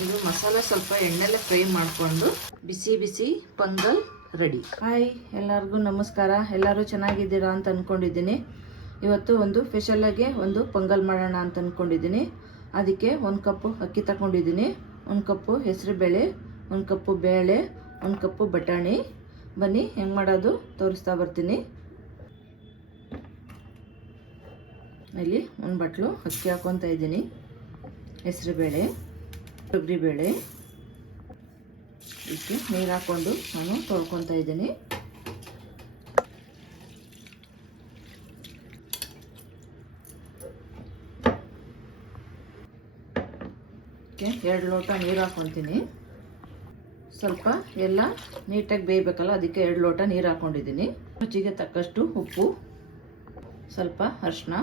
ಇದು ಮಸಾಲೆ ಸ್ವಲ್ಪ ಎಣ್ಣೆಲೆ ಫ್ರೈ ಮಾಡಿಕೊಂಡು ಬಿಸಿ ಬಿಸಿ ಪೊಂಗಲ್ ರೆಡಿ. ಹಾಯ್, ಎಲ್ಲರಿಗೂ ನಮಸ್ಕಾರ. ಎಲ್ಲರೂ ಚೆನ್ನಾಗಿದ್ದೀರಾ ಅಂತ ಅಂದ್ಕೊಂಡಿದ್ದೀನಿ. ಇವತ್ತು ಒಂದು ಸ್ಪೆಷಲಾಗಿ ಒಂದು ಪೊಂಗಲ್ ಮಾಡೋಣ ಅಂತ ಅಂದ್ಕೊಂಡಿದ್ದೀನಿ. ಅದಕ್ಕೆ 1 ಕಪ್ಪು ಅಕ್ಕಿ ತಗೊಂಡಿದ್ದೀನಿ, 1 ಕಪ್ಪು ಹೆಸರುಬೇಳೆ, 1 ಕಪ್ಪು ಬೇಳೆ, 1 ಕಪ್ಪು ಬಟಾಣಿ. ಬನ್ನಿ ಹೆಂಗೆ ಮಾಡೋದು ತೋರಿಸ್ತಾ ಬರ್ತೀನಿ. ಇಲ್ಲಿ 1 ಬಟ್ಲು ಅಕ್ಕಿ ಹಾಕ್ಕೊತಾ ಇದ್ದೀನಿ, ಹೆಸರುಬೇಳೆ, ತೊಗರಿಬೇಳೆ. ಇದಕ್ಕೆ ನೀರು ಹಾಕ್ಕೊಂಡು ನಾನು ತೊಳ್ಕೊತಾ ಇದ್ದೀನಿ. ಇದಕ್ಕೆ 2 ಲೋಟ ನೀರು ಹಾಕ್ಕೊತೀನಿ. ಸ್ವಲ್ಪ ಎಲ್ಲ ನೀಟಾಗಿ ಬೇಯಬೇಕಲ್ಲ, ಅದಕ್ಕೆ 2 ಲೋಟ ನೀರು ಹಾಕ್ಕೊಂಡಿದ್ದೀನಿ. ರುಚಿಗೆ ತಕ್ಕಷ್ಟು ಉಪ್ಪು, ಸ್ವಲ್ಪ ಅರಿಶಿನ.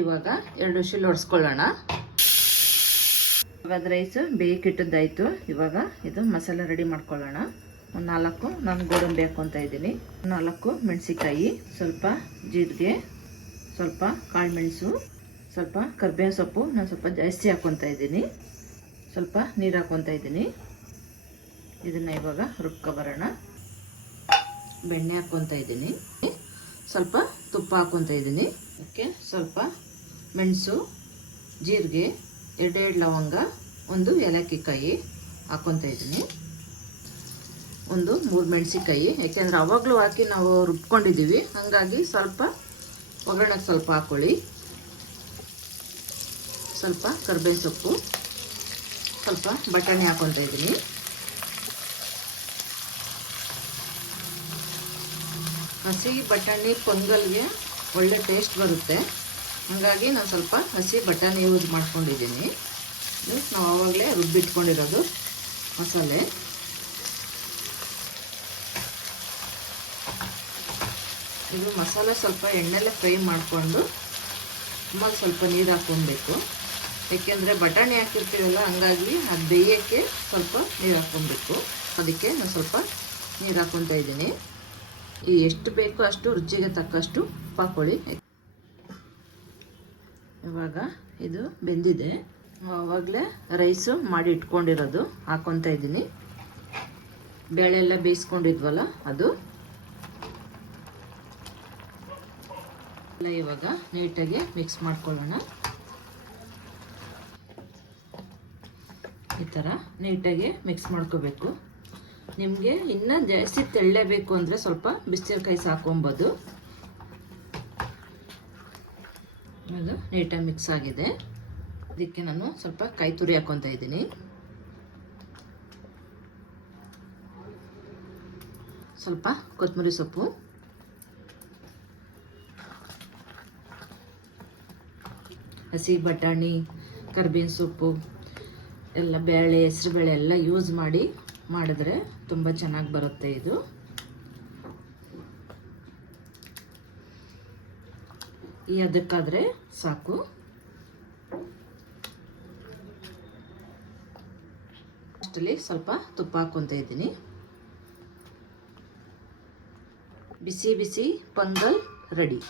ಇವಾಗ 2 ವಿಷಲ್ ಹೊಡ್ಸ್ಕೊಳ್ಳೋಣ. ಇವಾಗ ರೈಸ್ ಬೇಯಕ್ಕಿಟ್ಟದ್ದಾಯಿತು. ಇವಾಗ ಇದು ಮಸಾಲೆ ರೆಡಿ ಮಾಡ್ಕೊಳ್ಳೋಣ. 4 ನಾನು ಗೋಡಂಬಿ ಹಾಕ್ಕೊತಾ ಇದ್ದೀನಿ, 4 ಮೆಣಸಿಕಾಯಿ, ಸ್ವಲ್ಪ ಜೀರಿಗೆ, ಸ್ವಲ್ಪ ಕಾಳು ಮೆಣಸು, ಸ್ವಲ್ಪ ಕರಿಬೇವಿನ ಸೊಪ್ಪು. ನಾನು ಸ್ವಲ್ಪ ಜಾಸ್ತಿ ಹಾಕ್ಕೊತಾ ಇದ್ದೀನಿ. ಸ್ವಲ್ಪ ನೀರು ಹಾಕ್ಕೊತಾ ಇದ್ದೀನಿ. ಇದನ್ನು ಇವಾಗ ರುಬ್ಕೊಬರೋಣ. ಬೆಣ್ಣೆ ಹಾಕ್ಕೊತಾ ಇದ್ದೀನಿ, ಸ್ವಲ್ಪ ತುಪ್ಪ ಹಾಕ್ಕೊತಾ ಇದ್ದೀನಿ. ಅದಕ್ಕೆ ಸ್ವಲ್ಪ ಮೆಣಸು, ಜೀರಿಗೆ, 2 ಲವಂಗ, 1 ಏಲಕ್ಕಿ ಕಾಯಿ ಹಾಕ್ಕೊತಾ ಇದ್ದೀನಿ. 3 ಮೆಣಸಿಕಾಯಿ, ಯಾಕೆಂದರೆ ಅವಾಗಲೂ ಹಾಕಿ ನಾವು ರುಬ್ಕೊಂಡಿದ್ದೀವಿ, ಹಾಗಾಗಿ ಸ್ವಲ್ಪ ಒಗ್ಗರಣೆಗೆ ಸ್ವಲ್ಪ ಹಾಕ್ಕೊಳ್ಳಿ. ಸ್ವಲ್ಪ ಕರಿಬೇವಿನ ಸೊಪ್ಪು, ಸ್ವಲ್ಪ ಬಟಾಣಿ ಹಾಕ್ಕೊತಾ ಇದ್ದೀನಿ. ಹಸಿ ಬಟಾಣಿ ಪೊಂಗಲ್ಗೆ ಒಳ್ಳೆ ಟೇಸ್ಟ್ ಬರುತ್ತೆ, ಹಾಗಾಗಿ ನಾನು ಸ್ವಲ್ಪ ಹಸಿ ಬಟಾಣಿ ಯೂಸ್ ಮಾಡ್ಕೊಂಡಿದ್ದೀನಿ. ನಾವು ಆವಾಗಲೇ ರುಬ್ಬಿಟ್ಕೊಂಡಿರೋದು ಮಸಾಲೆ. ಇದು ಮಸಾಲೆ ಸ್ವಲ್ಪ ಎಣ್ಣೆಲೆ ಫ್ರೈ ಮಾಡಿಕೊಂಡು ಆಮೇಲೆ ಸ್ವಲ್ಪ ನೀರು ಹಾಕ್ಕೊಬೇಕು. ಏಕೆಂದರೆ ಬಟಾಣಿ ಹಾಕಿರ್ತೀವಲ್ಲ, ಹಂಗಾಗಿ ಅದು ಬೇಯೋಕ್ಕೆ ಸ್ವಲ್ಪ ನೀರು ಹಾಕ್ಕೊಬೇಕು. ಅದಕ್ಕೆ ನಾನು ಸ್ವಲ್ಪ ನೀರು ಹಾಕ್ಕೊತಾ ಇದ್ದೀನಿ. ಎಷ್ಟು ಬೇಕೋ ಅಷ್ಟು ರುಚಿಗೆ ತಕ್ಕಷ್ಟು ಉಪ್ಪು ಹಾಕ್ಕೊಳ್ಳಿ. ಇವಾಗ ಇದು ಬೆಂದಿದೆ. ಆವಾಗಲೇ ರೈಸು ಮಾಡಿ ಇಟ್ಕೊಂಡಿರೋದು ಹಾಕ್ಕೊತಾ ಇದ್ದೀನಿ. ಬೇಳೆ ಎಲ್ಲ ಬೇಯಿಸ್ಕೊಂಡಿದ್ವಲ್ಲ ಅದು ಎಲ್ಲ ಇವಾಗ ನೀಟಾಗಿ ಮಿಕ್ಸ್ ಮಾಡ್ಕೊಳ್ಳೋಣ. ಈ ಥರ ನೀಟಾಗಿ ಮಿಕ್ಸ್ ಮಾಡ್ಕೋಬೇಕು. ನಿಮಗೆ ಇನ್ನೂ ಜಾಸ್ತಿ ತೆಳ್ಳಬೇಕು ಅಂದರೆ ಸ್ವಲ್ಪ ಬಿಸಿನೀರು ಸಾಕೊಬೋದು. ಅದು ನೀಟಾಗಿ ಮಿಕ್ಸ್ ಆಗಿದೆ. ಅದಕ್ಕೆ ನಾನು ಸ್ವಲ್ಪ ಕಾಯಿ ತುರಿ ಹಾಕ್ಕೊತಾ ಇದ್ದೀನಿ. ಸ್ವಲ್ಪ ಕೊತ್ತಂಬರಿ ಸೊಪ್ಪು, ಹಸಿ ಬಟಾಣಿ, ಕರಿಬೇವಿನ ಸೊಪ್ಪು ಎಲ್ಲ, ಬೇಳೆ, ಹೆಸರುಬೇಳೆ ಎಲ್ಲ ಯೂಸ್ ಮಾಡಿದ್ರೆ ತುಂಬ ಚೆನ್ನಾಗಿ ಬರುತ್ತೆ. ಇದು ಅದಕ್ಕಾದರೆ ಸಾಕು. ಅಷ್ಟರಲ್ಲಿ ಸ್ವಲ್ಪ ತುಪ್ಪ ಹಾಕ್ಕೊತಾ ಇದ್ದೀನಿ. ಬಿಸಿ ಬಿಸಿ ಪೊಂಗಲ್ ರೆಡಿ.